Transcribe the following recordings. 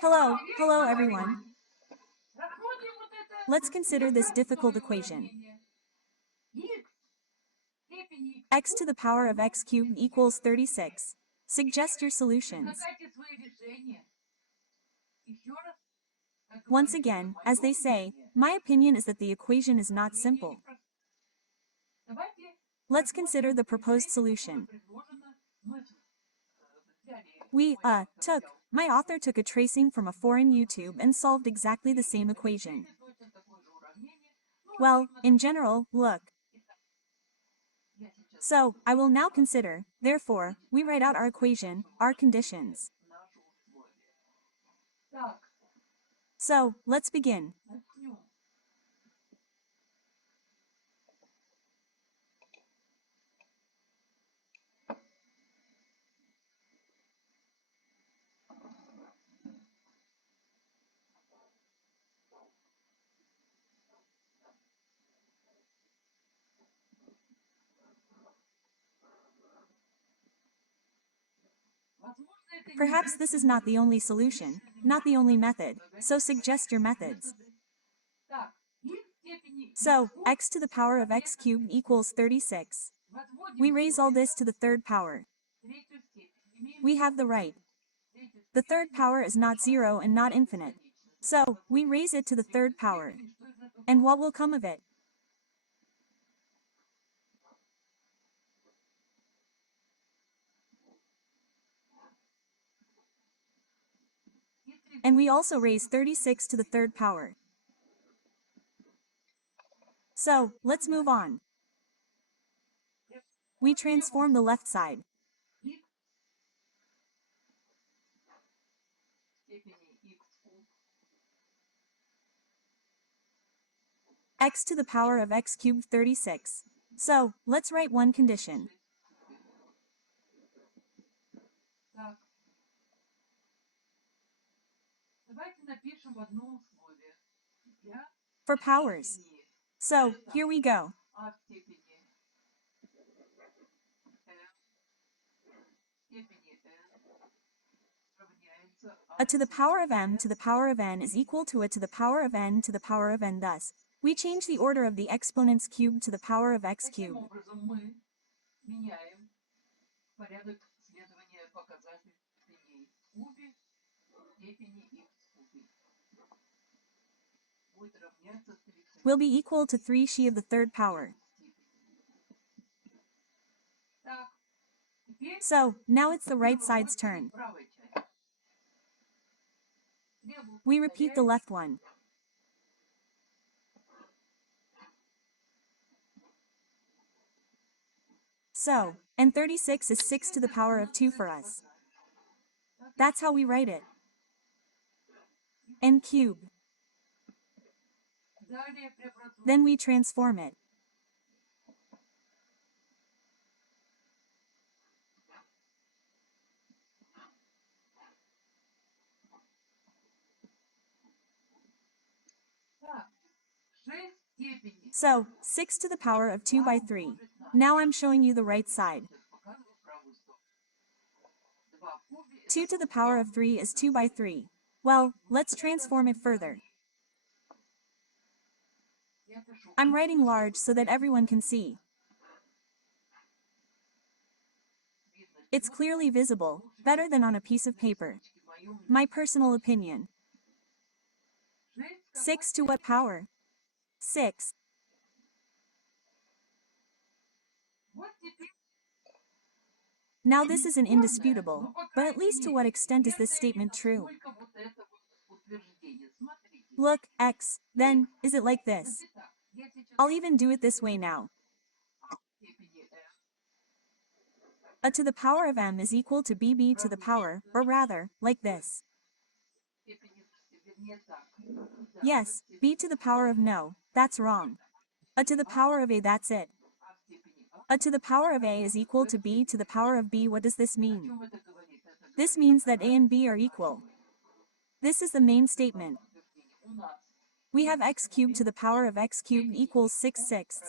Hello everyone. Let's consider this difficult equation. X to the power of x cubed equals 36. Suggest your solutions. Once again, as they say, my opinion is that the equation is not simple. Let's consider the proposed solution. My author took a tracing from a foreign YouTube and solved exactly the same equation. Well, in general, look. So, I will now consider, therefore, we write out our equation, our conditions. So, let's begin. Perhaps this is not the only solution, not the only method, so suggest your methods. So, x to the power of x cubed equals 36. We raise all this to the third power. We have the right. The third power is not zero and not infinite. So, we raise it to the third power. And what will come of it? And we also raise 36 to the third power. So, let's move on. We transform the left side. X to the power of x cubed 36. So, let's write one condition. For powers. So, here we go. A to the power of m to the power of n is equal to a to the power of n to the power of n. Thus, we change the order of the exponents cubed to the power of x cubed. Will be equal to 3 of the third power. So, now it's the right side's turn. We repeat the left one. So, and 36 is 6 to the power of 2 for us. That's how we write it. N cubed. Then we transform it. So, 6 to the power of 2 by 3. Now I'm showing you the right side. 2 to the power of 3 is 2 by 3. Well, let's transform it further. I'm writing large so that everyone can see. It's clearly visible, better than on a piece of paper. My personal opinion. 6 to what power? 6. Now this isn't indisputable, but at least to what extent is this statement true? Look, x, then, is it like this? I'll even do it this way now. A to the power of m is equal to bb to the power, or rather, like this. Yes, b to the power of no, that's wrong. A to the power of a, that's it. A to the power of a is equal to b to the power of b. What does this mean? This means that a and b are equal. This is the main statement. We have x cubed to the power of x cubed equals 6/6.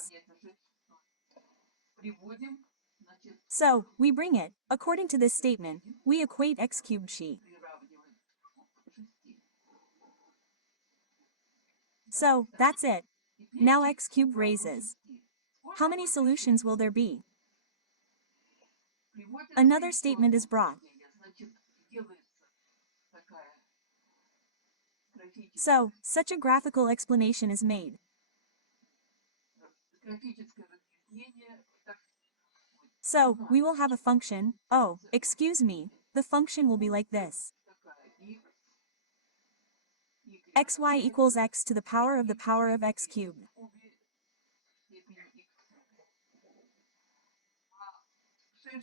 So, we bring it, according to this statement, we equate x cubed she. So, that's it. Now x cubed raises. How many solutions will there be? Another statement is brought. So, such a graphical explanation is made. So, we will have a function. Oh, excuse me, the function will be like this. xy equals x to the power of x cubed.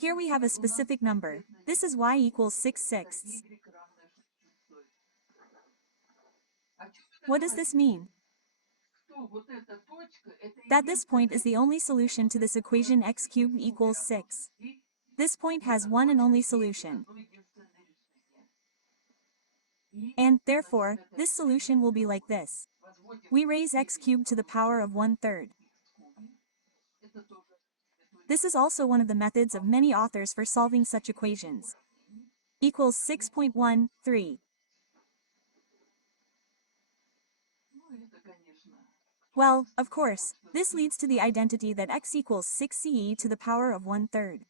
Here we have a specific number. This is y equals 6/6. What does this mean? That this point is the only solution to this equation x cubed equals 6. This point has one and only solution. And, therefore, this solution will be like this. We raise x cubed to the power of 1/3. This is also one of the methods of many authors for solving such equations. Equals 6.13. Well, of course, this leads to the identity that x equals 6ce to the power of 1/3.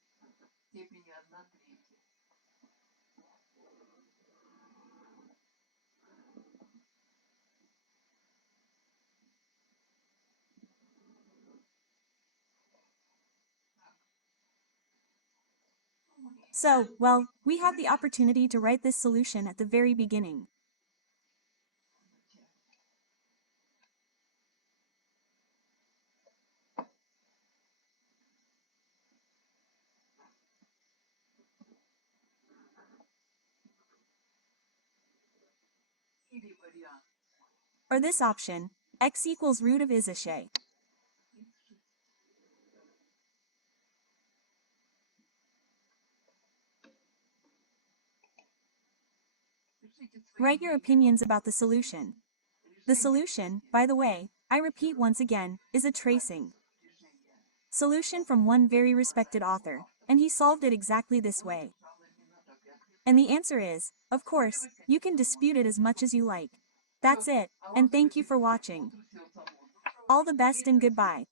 So, well, we have the opportunity to write this solution at the very beginning. Or this option, x equals root of isishe. Write your opinions about the solution. The solution, by the way, I repeat once again, is a tracing solution from one very respected author, and he solved it exactly this way. And the answer is, of course, you can dispute it as much as you like. That's it, and thank you for watching. All the best and goodbye.